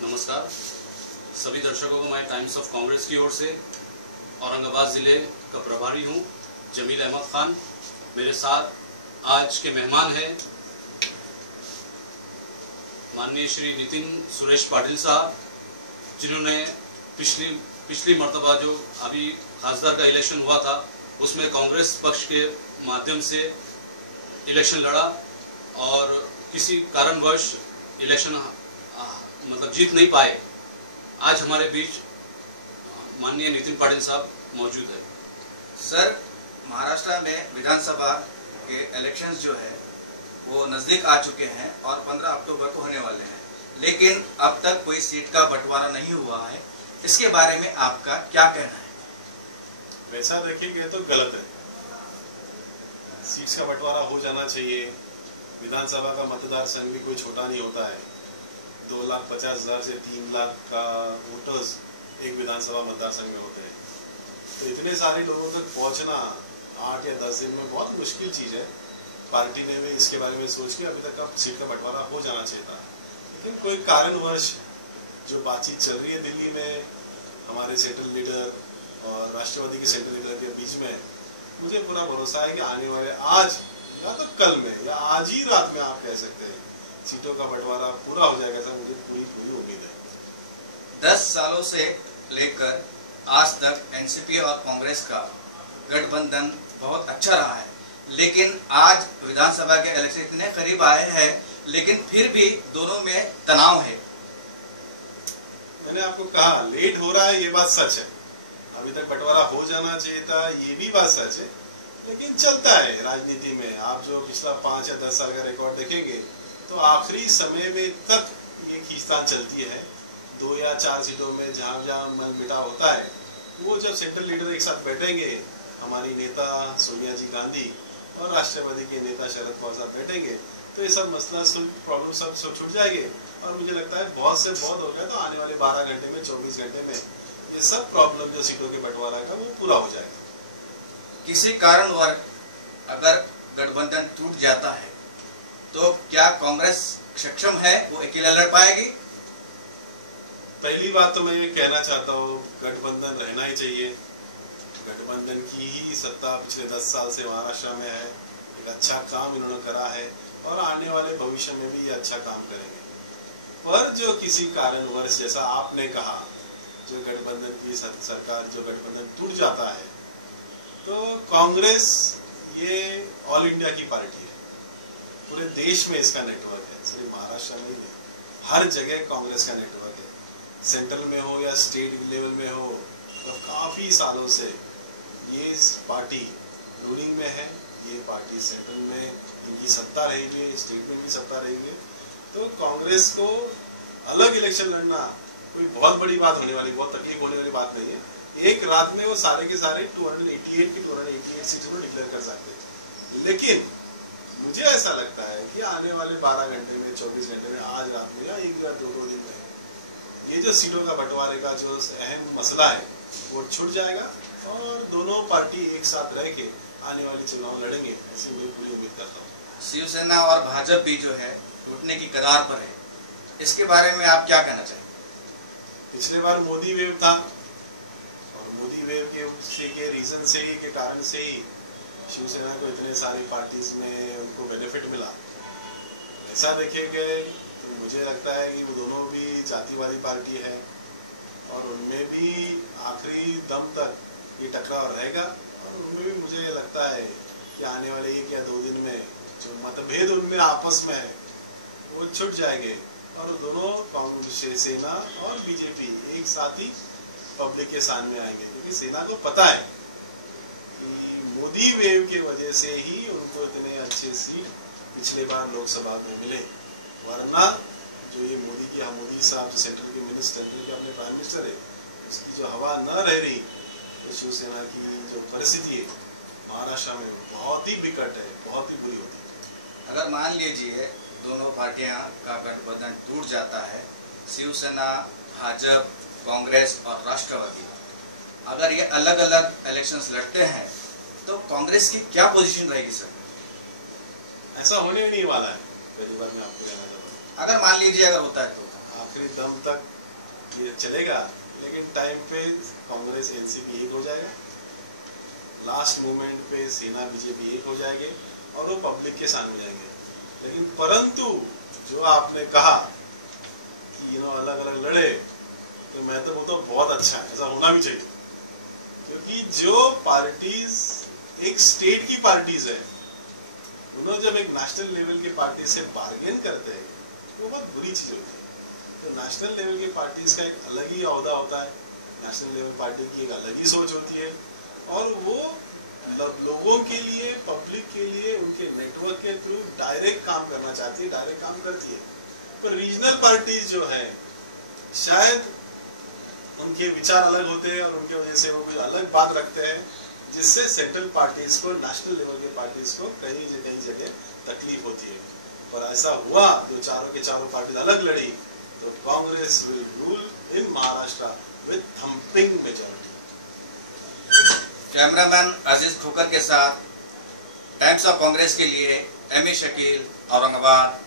नमस्कार सभी दर्शकों को। मैं टाइम्स ऑफ कांग्रेस की ओर से औरंगाबाद ज़िले का प्रभारी हूं, जमील अहमद खान। मेरे साथ आज के मेहमान हैं माननीय श्री नितिन सुरेश पाटिल साहब, जिन्होंने पिछली मर्तबा जो अभी खासदार का इलेक्शन हुआ था उसमें कांग्रेस पक्ष के माध्यम से इलेक्शन लड़ा और किसी कारणवश इलेक्शन मतलब जीत नहीं पाए। आज हमारे बीच माननीय नितिन पाटिल साहब मौजूद है। सर, महाराष्ट्र में विधानसभा के इलेक्शंस जो है वो नजदीक आ चुके हैं और 15 अक्टूबर को होने वाले हैं, लेकिन अब तक कोई सीट का बंटवारा नहीं हुआ है। इसके बारे में आपका क्या कहना है? वैसा देखेंगे तो गलत है। सीट्स का बंटवारा हो जाना चाहिए। विधानसभा का मतदार संघ भी कोई छोटा नहीं होता है। 2,50,000 से 3 लाख का वोटर्स एक विधानसभा मतदार संघ में होते हैं, तो इतने सारे लोगों तक पहुंचना 8 या 10 दिन में बहुत मुश्किल चीज़ है। पार्टी ने भी इसके बारे में सोच के अभी तक अब सीट का बंटवारा हो जाना चाहिए था, लेकिन कोई कारणवश जो बातचीत चल रही है दिल्ली में हमारे सेंट्रल लीडर और राष्ट्रवादी के सेंट्रल लीडर के बीच में, मुझे पूरा भरोसा है कि आने वाले आज या तो कल में या आज ही रात में आप कह सकते हैं सीटों का बंटवारा पूरा हो जाएगा। सर, मुझे पूरी उम्मीद है। 10 सालों से लेकर आज तक एनसीपी और कांग्रेस का गठबंधन बहुत अच्छा रहा है, लेकिन आज विधानसभा के इलेक्शन इतने करीब आए हैं लेकिन फिर भी दोनों में तनाव है। मैंने आपको कहा लेट हो रहा है, ये बात सच है। अभी तक बंटवारा हो जाना चाहिए था, ये भी बात सच है, लेकिन चलता है राजनीति में। आप जो पिछला 5 या 10 साल का रिकॉर्ड देखेंगे तो आखिरी समय में तक ये खींचतान चलती है। 2 या 4 सीटों में जहां जहां मन मिटा होता है, वो जब सेंट्रल लीडर एक साथ बैठेंगे, हमारी नेता सोनिया जी गांधी और राष्ट्रवादी के नेता शरद पवार साथ बैठेंगे, तो ये सब मसला प्रॉब्लम सब छूट जाएंगे। और मुझे लगता है बहुत से बहुत हो गया तो आने वाले 12 घंटे में 24 घंटे में ये सब प्रॉब्लम जो सीटों के बंटवारा का वो पूरा हो जाएगा। किसी कारणवश अगर गठबंधन टूट जाता है तो क्या कांग्रेस सक्षम है, वो अकेला लड़ पाएगी? पहली बात तो मैं ये कहना चाहता हूँ, गठबंधन रहना ही चाहिए। गठबंधन की ही सत्ता पिछले 10 साल से महाराष्ट्र में है। एक अच्छा काम इन्होंने करा है और आने वाले भविष्य में भी ये अच्छा काम करेंगे। पर जो किसी कारणवश, जैसा आपने कहा, जो गठबंधन की सरकार, जो गठबंधन टूट जाता है, तो कांग्रेस ये ऑल इंडिया की पार्टी है। पूरे देश में इसका नेटवर्क है, सिर्फ महाराष्ट्र में ही नहीं, हर जगह कांग्रेस का नेटवर्क है। सेंट्रल में हो या स्टेट लेवल में हो, तो काफी सालों से ये पार्टी रूलिंग में है। ये पार्टी सेंट्रल में इनकी सत्ता रहेगी, स्टेट में भी सत्ता रहेगी। तो कांग्रेस को अलग इलेक्शन लड़ना कोई बहुत बड़ी बात होने वाली, बहुत तकलीफ होने वाली बात नहीं है। एक रात में वो सारे के सारे 288 की 288 सीट को डिक्लेयर कर सकते हैं। लेकिन मुझे ऐसा लगता है कि आने वाले 12 घंटे में, 24 घंटे में, आज रात में या 1 या 2 दिन में ये जो सीटों का बंटवारे का जो अहम मसला है वो छूट जाएगा और दोनों पार्टी एक साथ रह के आने वाले चुनाव लड़ेंगे, ऐसी मैं पूरी उम्मीद करता हूँ। शिवसेना और भाजपा भी जो है टूटने की कगार पर है, इसके बारे में आप क्या कहना चाहिए? पिछले बार मोदी वेव था और मोदी वेव के रीजन से ही, के कारण से ही शिवसेना को इतने सारी पार्टीज में उनको बेनिफिट मिला। ऐसा देखेंगे तो मुझे लगता है कि वो दोनों भी जातिवादी पार्टी है और उनमें भी आखिरी दम तक ये टकराव रहेगा और उनमें भी मुझे लगता है कि आने वाले 1 या 2 दिन में जो मतभेद उनमें आपस में है वो छूट जाएंगे और दोनों कांग्रेस, सेना और बीजेपी एक साथ ही पब्लिक के सामने आएंगे, क्योंकि सेना को पता है कि मोदी वेव की वजह से ही उनको इतने अच्छे सीट पिछले बार लोकसभा में मिले। वरना जो ये मोदी साहब जो सेंट्रल के मिनिस्टर, सेंट्रल के अपने प्राइम मिनिस्टर है, उसकी जो हवा न रह रही तो शिवसेना की जो परिस्थिति है महाराष्ट्र में बहुत ही विकट है, बहुत ही बुरी होती है। अगर मान लीजिए दोनों पार्टियां का गठबंधन टूट जाता है, शिवसेना, भाजपा, कांग्रेस और राष्ट्रवादी, अगर ये अलग अलग इलेक्शंस लड़ते हैं तो कांग्रेस की क्या पोजीशन रहेगी सर? ऐसा होने नहीं वाला है। पहली बार मैं आपको कहना चाहता हूँ, अगर मान लीजिए अगर होता है तो आखिरी दम तक ये चलेगा, लेकिन टाइम पे कांग्रेस एनसीपी एक हो जाएगा, लास्ट मोमेंट पे सेना बीजेपी एक हो जाएंगे और वो पब्लिक के सामने जाएंगे। लेकिन परंतु जो आपने कहा कि अलग अलग लड़े, तो मैं तो बोलता हूँ बहुत अच्छा है, ऐसा होना भी चाहिए, क्योंकि जो पार्टीज एक स्टेट की पार्टीज है, उन्होंने जब एक नेशनल लेवल की पार्टी से बार्गेन करते हैं वो बहुत बुरी चीज होती है। तो नेशनल लेवल की पार्टीज का एक अलग ही ओहदा होता है, नेशनल लेवल पार्टी की एक अलग ही सोच होती है, और वो लोगों के लिए, पब्लिक के लिए, उनके नेटवर्क के थ्रू डायरेक्ट काम करना चाहती है, डायरेक्ट काम करती है। पर रीजनल पार्टीज जो है शायद उनके विचार अलग होते हैं और उनके वजह से वो कुछ अलग बात रखते हैं, जिससे सेंट्रल पार्टीज को, नेशनल लेवल के पार्टीज को कहीं जगह तकलीफ होती है। और ऐसा हुआ जो चारों के चारों पार्टीज अलग लड़ी, तो Congress will rule in Maharashtra with thumping majority. Cameraman Aziz Thokar के साथ टाइम्स ऑफ कांग्रेस के लिए एम ए शकील, औरंगाबाद।